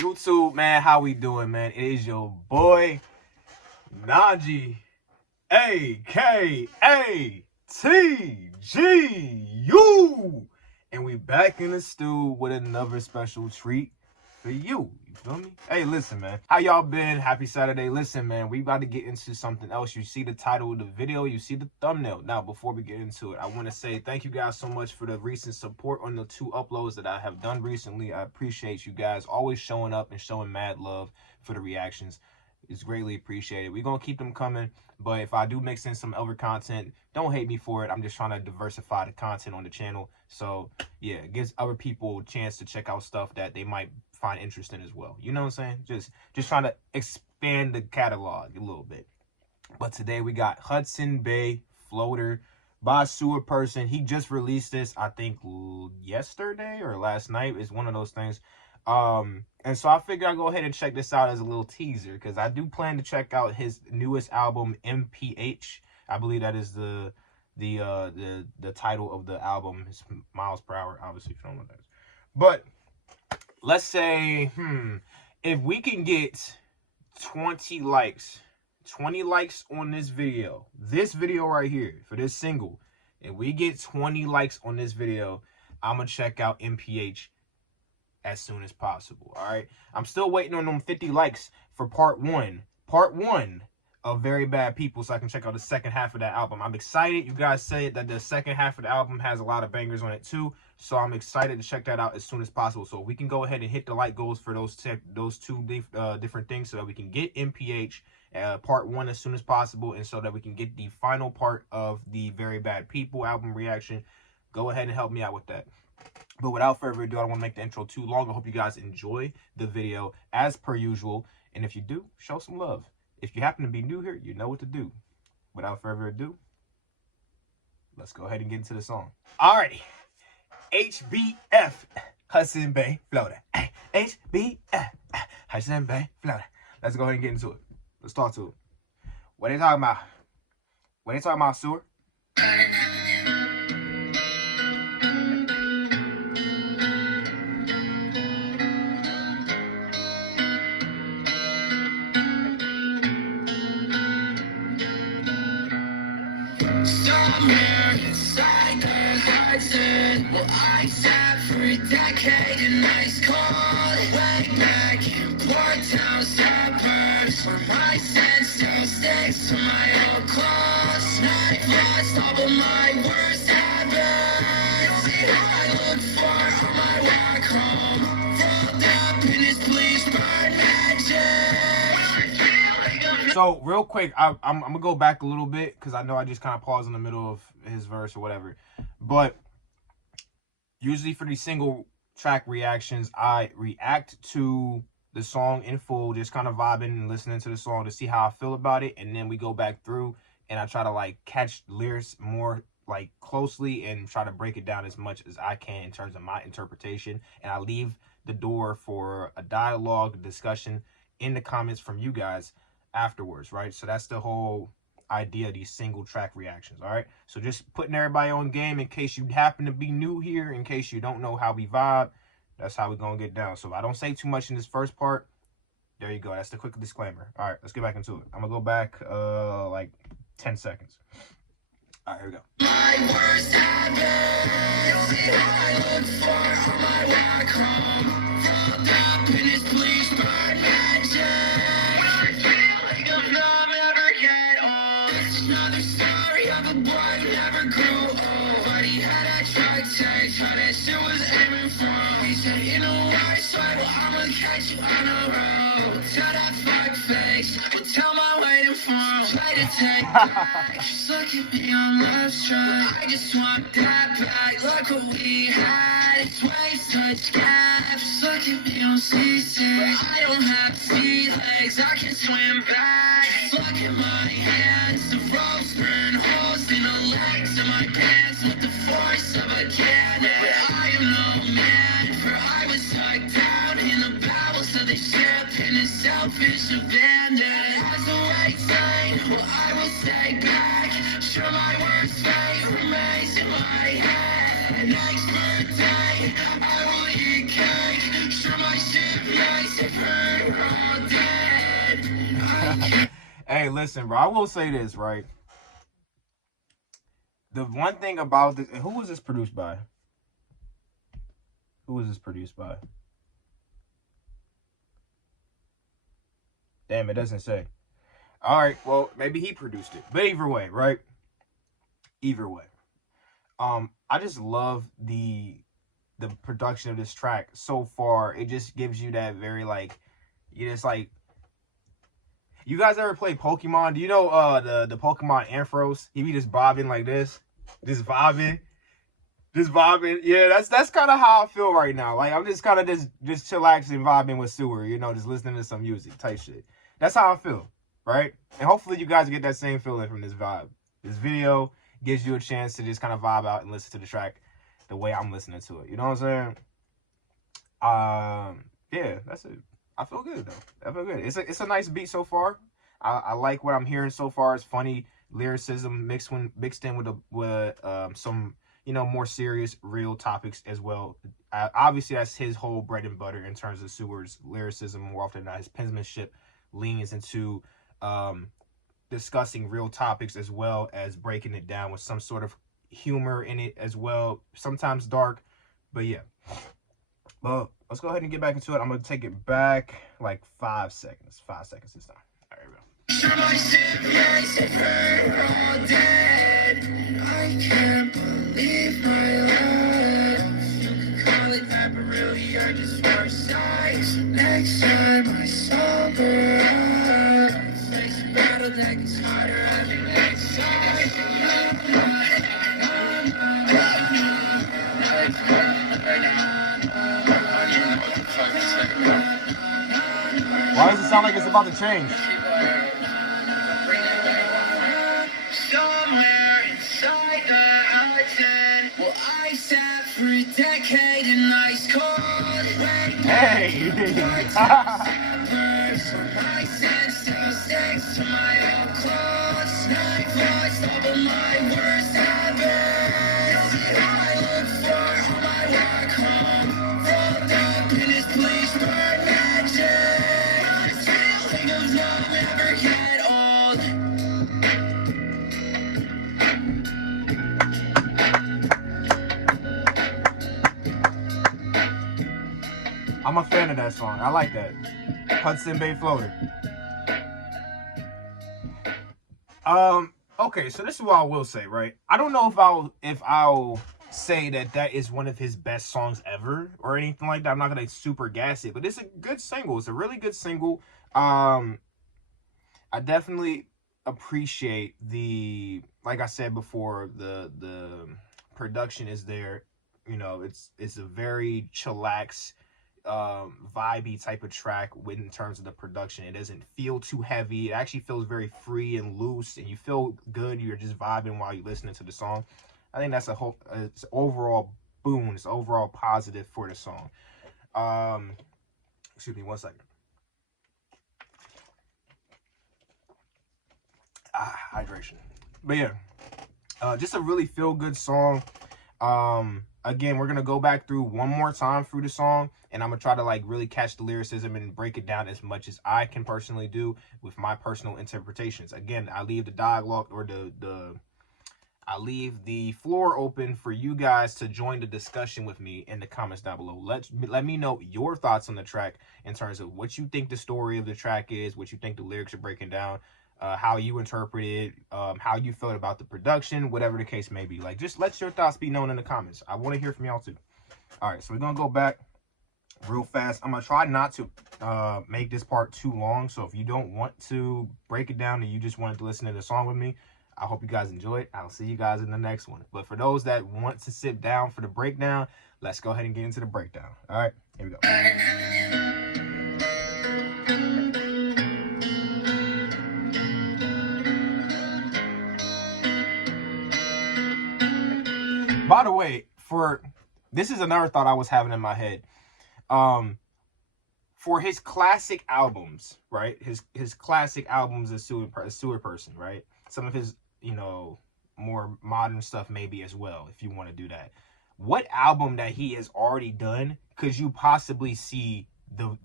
YouTube, man, how we doing, man? It is your boy, Najee, a.k.a. TGU. And we back in the stew with another special treat for you. You feel me? Hey, listen, man. How y'all been? Happy Saturday. Listen, man, we about to get into something else. You see the title of the video. You see the thumbnail. Now, before we get into it, I want to say thank you guys so much for the recent support on the 2 uploads that I have done recently. I appreciate you guys always showing up and showing mad love for the reactions. It's greatly appreciated. We're going to keep them coming, but if I do mix in some other content, don't hate me for it. I'm just trying to diversify the content on the channel. So, yeah, it gives other people a chance to check out stuff that they might find interesting as well. You know what I'm saying? Just trying to expand the catalog a little bit. But today we got Hudson Bay Floater by Sewer Person. He just released this, I think, yesterday or last night. It's one of those things. And so I figured I'd go ahead and check this out as a little teaser, because I do plan to check out his newest album, MPH. I believe that is the title of the album. It's miles per hour, obviously, if you don't know what that is. But let's say, if we can get 20 likes on this video right here for this single, if we get 20 likes on this video, I'm gonna check out MPH as soon as possible. All right, I'm still waiting on them 50 likes for part one of Very Bad People, so I can check out the second half of that album. I'm excited. You guys said that the second half of the album has a lot of bangers on it too, so I'm excited to check that out as soon as possible. So we can go ahead and hit the like goals for those two different things, so that we can get MPH part 1 as soon as possible, and so that we can get the final part of the Very Bad People album reaction. Go ahead and help me out with that. But without further ado, I don't want to make the intro too long. I hope you guys enjoy the video as per usual. And if you do, show some love. If you happen to be new here, you know what to do. Without further ado, let's go ahead and get into the song. Alrighty. HBF, Hudson Bay Floater. HBF, Hudson Bay Floater. Let's go ahead and get into it. Let's talk to it. What are they talking about? What are they talking about, Sewer? Somewhere inside the Hudson, well, I sat for a decade in ice cold, way back in Porttown suburbs, where my sense still sticks to my old clothes. I've lost all of my worst habits. See how I look for on my walk home, rolled up in his bleach burn magic. So real quick, I'm gonna go back a little bit, because I know I just kind of paused in the middle of his verse or whatever. But usually for these single track reactions, I react to the song in full, just kind of vibing and listening to the song to see how I feel about it, and then we go back through and I try to like catch lyrics more like closely and try to break it down as much as I can in terms of my interpretation, and I leave the door for a dialogue, discussion in the comments from you guys afterwards, right? So that's the whole idea of these single track reactions. All right, so just putting everybody on game in case you happen to be new here, in case you don't know how we vibe. That's how we're gonna get down. So if I don't say too much in this first part, there you go. That's the quick disclaimer. All right, let's get back into it. I'm gonna go back like 10 seconds. All right, here we go. My worst habits, see how I look for on my walk home, rolled up in his bleach burn magic. Another story of a boy who never grew old, but he had a drug taste, how that shit was aiming for. He said, you know what, sweat, well, I'ma catch you on the road. Tell that fuck face, but tell my waiting for him. Try to take back, just look at me on love strike. I just want that back, look what we had. It's waves touch gas, just look at me on C6. I don't have sea legs, I can swim back. Just look at my hands, the ropes burn holes in the legs of my pants with the force of a cannon. But I am no man, for I was sucked down in the bowels of the ship in a selfish abandon. As a white sign, well, I will stay back. Sure, my worst fate remains in my head. And next birthday, I will eat cake. Sure, my ship nice if Hey, listen, bro. I will say this, right? The one thing about this, who was this produced by? Who was this produced by? Damn, it doesn't say. All right, well, maybe he produced it. But either way, right? Either way. I just love the production of this track so far. It just gives you that very like, you just like, you guys ever play Pokemon? Do you know the Pokemon Ampharos? He be just bobbing like this, just vibing, just vibing. Yeah, that's kind of how I feel right now. Like I'm just kind of just chillaxing, vibing with Sewer. You know, just listening to some music type shit. That's how I feel, right? And hopefully you guys get that same feeling from this vibe. This video gives you a chance to just kind of vibe out and listen to the track the way I'm listening to it. You know what I'm saying? Yeah, that's it. I feel good though. I feel good. It's a nice beat so far. I like what I'm hearing so far. It's funny lyricism mixed in with some more serious real topics as well. Obviously that's his whole bread and butter in terms of Seward's lyricism. More often than not, his penmanship leans into discussing real topics as well as breaking it down with some sort of humor in it as well. Sometimes dark, but yeah. Well, let's go ahead and get back into it. I'm going to take it back like 5 seconds. 5 seconds this time. All right, here we go. Sure, my siblings are all dead. I can't believe my life. You can call it that, but really I just first sight. Next time I sober up, face a battle that gets harder every next time. Why does it sound like it's about to change? Somewhere inside the Hudson, well, I sat for a decade in ice cold rain. Hey! My sense still sticks to my old clothes. Night voice double my worst habits. I look for all my walk home. Rolled up in this police burn magic. This feeling of love never get old. I'm a fan of that song. I like that. Hudson Bay Floater. Okay, so this is what I will say, right? I don't know if I'll say that is one of his best songs ever or anything like that. I'm not gonna super gas it, but it's a good single. It's a really good single. I definitely appreciate like I said before, the production is there. You know, it's a very chillax, vibey type of track in terms of the production. It doesn't feel too heavy. It actually feels very free and loose, and you feel good. You're just vibing while you're listening to the song. I think that's it's overall boon. It's overall positive for the song. Excuse me 1 second. Hydration. But yeah, just a really feel good song. Again, we're gonna go back through one more time through the song, and I'm gonna try to like really catch the lyricism and break it down as much as I can personally do with my personal interpretations. Again, I leave the dialogue or I leave the floor open for you guys to join the discussion with me in the comments down below. Let me know your thoughts on the track in terms of what you think the story of the track is, what you think the lyrics are breaking down, how you interpret it, how you felt about the production, whatever the case may be. Like, just let your thoughts be known in the comments. I want to hear from y'all too. All right, so we're gonna go back real fast. I'm gonna try not to make this part too long. So if you don't want to break it down and you just wanted to listen to the song with me, I hope you guys enjoy it. I'll see you guys in the next one. But for those that want to sit down for the breakdown, let's go ahead and get into the breakdown. All right, here we go. By the way, this is another thought I was having in my head. For his classic albums, right? His classic albums as Seward person, right? Some of his, more modern stuff maybe as well, if you want to do that. What album that he has already done could you possibly see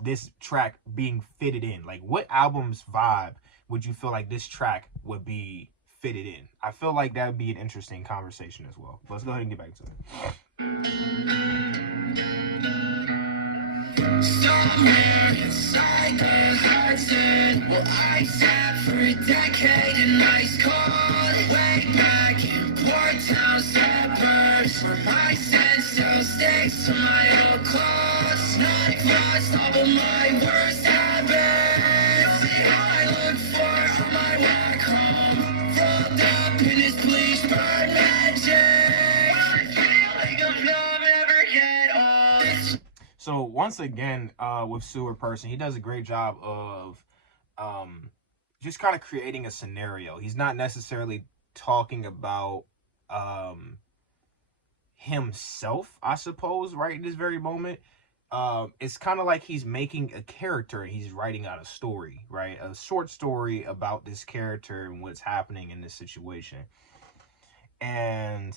this track being fitted in? Like, what album's vibe would you feel like this track would be fitted in? I feel like that would be an interesting conversation as well. Let's go ahead and get back to it. Somewhere inside the Hudson, well, I sat for a decade in ice cold, way back in Port Town suburbs, where my sense still sticks to my old clothes. Not lost all of my worst habits. All I look for on my walk home, rolled up in this bleach bird magic. Feeling of love never get old. So once again, with Sewer Person, he does a great job of just kind of creating a scenario. He's not necessarily talking about himself, I suppose, right in this very moment. It's kind of like he's making a character and he's writing out a story, right? A short story about this character and what's happening in this situation. And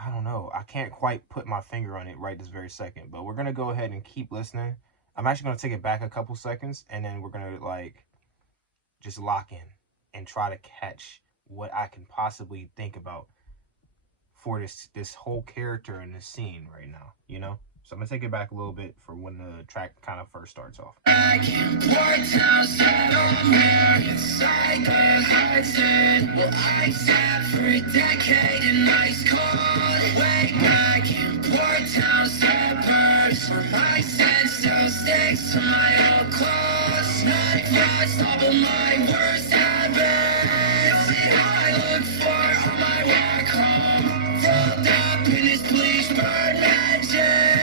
I don't know. I can't quite put my finger on it right this very second, but we're going to go ahead and keep listening. I'm actually going to take it back a couple seconds, and then we're going to like just lock in and try to catch what I can possibly think about for this whole character in this scene right now, you know? So I'm going to take it back a little bit for when the track kind of first starts off. Back in Port Town, somewhere inside the Hudson, well, I sat for a decade in ice cold, way back in Port Town suburbs, where my sense still sticks to my old clothes. Not lost all of my worst habits. All I look for on my walk home, rolled up in this bleach bird magic.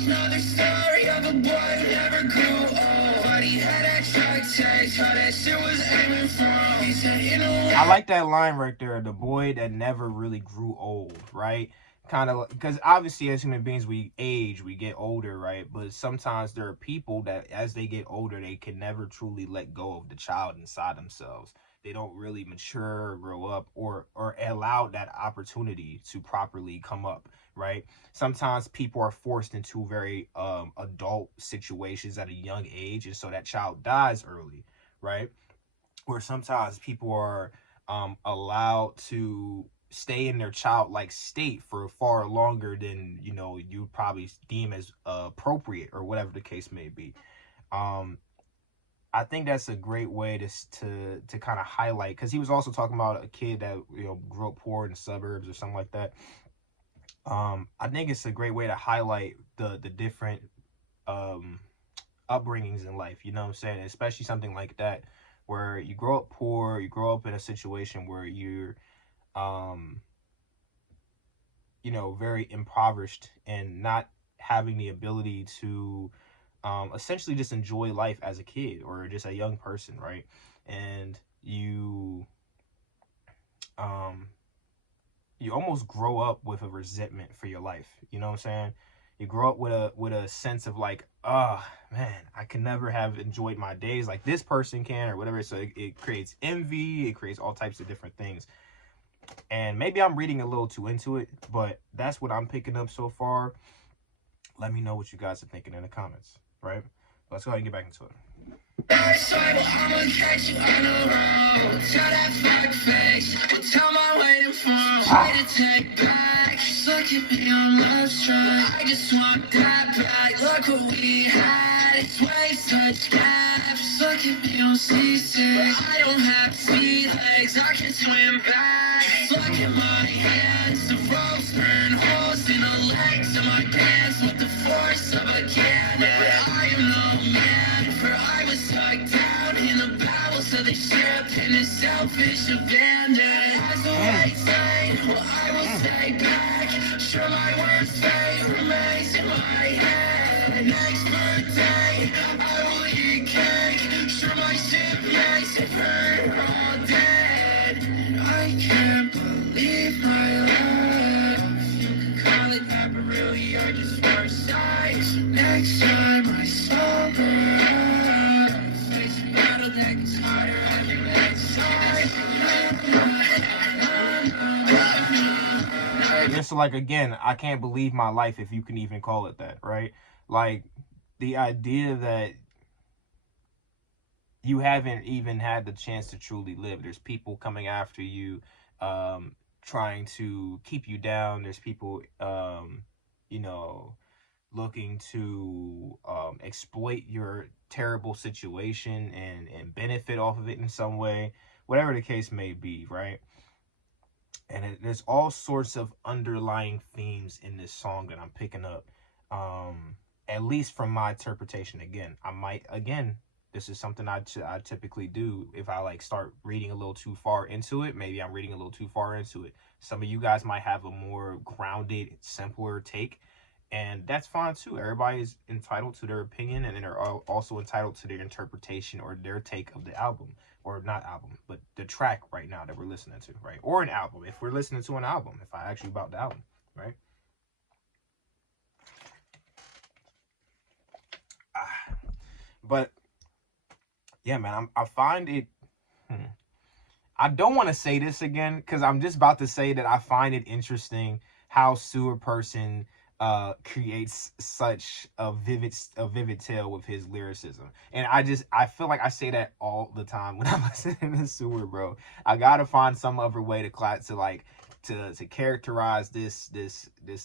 Another story of a boy who never grew old, but he had that truck taste, how that shit was aiming for. He said, you know, I like that line right there. The boy that never really grew old, right? Kind of because obviously as human beings we age, we get older, right? But sometimes there are people that as they get older, they can never truly let go of the child inside themselves. They don't really mature or grow up or allow that opportunity to properly come up, right? Sometimes people are forced into very adult situations at a young age, and so that child dies early, right? Where sometimes people are allowed to stay in their childlike state for far longer than, you know, you probably deem as appropriate or whatever the case may be. I think that's a great way to kind of highlight, because he was also talking about a kid that, you know, grew up poor in the suburbs or something like that. I think it's a great way to highlight the different upbringings in life, you know what I'm saying? Especially something like that, where you grow up poor, you grow up in a situation where you're, you know, very impoverished and not having the ability to essentially just enjoy life as a kid or just a young person, right? And you almost grow up with a resentment for your life, you know what I'm saying? You grow up with a sense of like, oh man, I can never have enjoyed my days like this person can or whatever. So it creates envy, it creates all types of different things. And maybe I'm reading a little too into it, but that's what I'm picking up so far. Let me know what you guys are thinking in the comments, right? Let's go ahead and get back into it. I'ma catch you on the road. Tell that fuck face. Tell my waiting for way to take back. Just look at me on love strike. I just want that back. Look what we had. It's waves touch gaps. Just look at me on C6. I don't have sea legs. I can swim back. Just look at my hands. The ropes burn holes in the legs of my pants with the force of a cannon. But I am no man, for I was stuck down in the bowels of the ship in a selfish abandon. As the waves fade, well, I will stay back. Sure, my worst fate remains in my head. Next birthday, I will eat cake. Sure, my shipmates have heard we're all dead. And I can't believe my love. You can call it that, but really you're just first sight. So next time I sober up, face a battle that gets harder every next time. like, again, I can't believe my life, if you can even call it that, right? Like, the idea that you haven't even had the chance to truly live. There's people coming after you, trying to keep you down. There's people, you know, looking to exploit your terrible situation and benefit off of it in some way, whatever the case may be, right? And there's all sorts of underlying themes in this song that I'm picking up, at least from my interpretation. Again, I might, again, this is something I typically do. If I like start reading a little too far into it, maybe I'm reading a little too far into it. Some of you guys might have a more grounded, simpler take, and that's fine too. Everybody is entitled to their opinion, and they're also entitled to their interpretation or their take of the album, or not album, but the track right now that we're listening to, right? Or an album, if we're listening to an album, if I ask you about the album, right? But yeah, man, I find it. I don't want to say this again because I'm just about to say that I find it interesting how Sewer Person creates such a vivid tale with his lyricism. And I feel like I say that all the time when I'm listening to Sewer, bro. I gotta find some other way to characterize this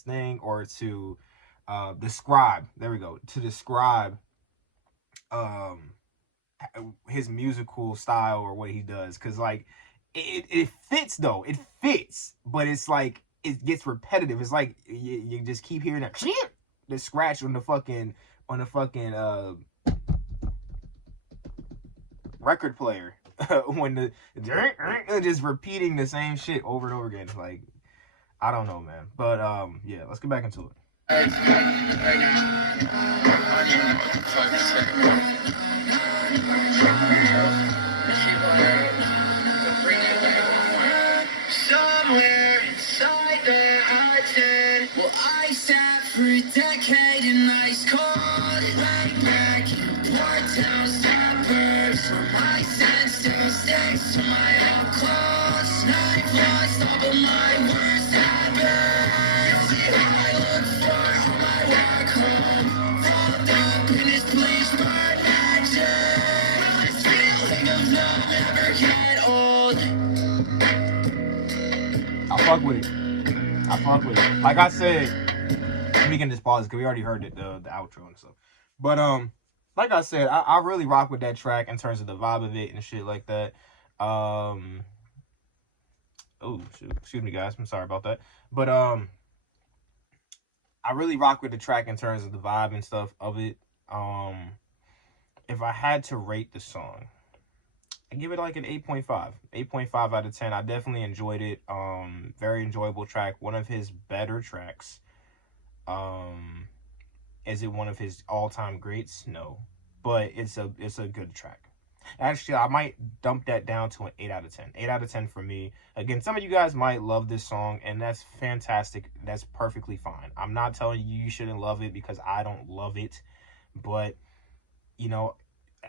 thing, or to describe, there we go, to describe his musical style or what he does, because like it fits, though. It fits, but it's like it gets repetitive. It's like you just keep hearing that the scratch on the fucking record player when the just repeating the same shit over and over again. Like, I don't know, man, but yeah, let's get back into it. Somewhere inside the Hudson, well, I sat for a decade in ice cold, right back in Portown suburbs, where my sense still sticks to my old clothes. I've lost all of my worst habits. I look for all my walk home, fold up in this place by magic. This feeling of love never get old. I fuck with it. Like I said, we can just pause because we already heard it, the outro and stuff. But like I said, I really rock with that track in terms of the vibe of it and shit like that. Oh shoot, excuse me guys, I'm sorry about that. But I really rock with the track in terms of the vibe and stuff of it. If I had to rate the song, I give it like an 8.5. 8.5 out of 10. I definitely enjoyed it. Very enjoyable track. One of his better tracks. Is it one of his all-time greats? No. But it's a good track. Actually, I might dump that down to an 8 out of 10. 8 out of 10 for me. Again, some of you guys might love this song, and that's fantastic. That's perfectly fine. I'm not telling you shouldn't love it because I don't love it. But, you know,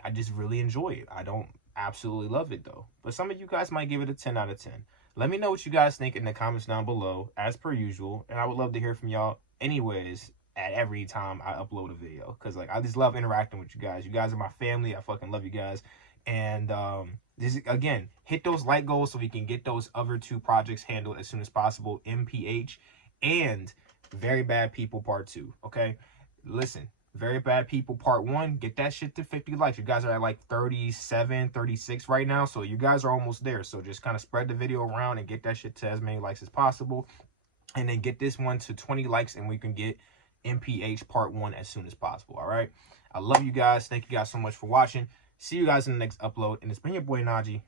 I just really enjoy it. I don't absolutely love it though, but some of you guys might give it a 10 out of 10. Let me know what you guys think in the comments down below, as per usual, and I would love to hear from y'all anyways at every time I upload a video, because like I just love interacting with you guys. You guys are my family. I fucking love you guys. And this, again, hit those like goals so we can get those other two projects handled as soon as possible, MPH and Very Bad People Part 2. Okay, listen, Very Bad People Part 1, get that shit to 50 likes. You guys are at like 37, 36 right now, so you guys are almost there. So just kind of spread the video around and get that shit to as many likes as possible. And then get this one to 20 likes and we can get MPH Part 1 as soon as possible, all right? I love you guys. Thank you guys so much for watching. See you guys in the next upload. And it's been your boy, Najee,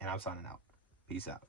and I'm signing out. Peace out.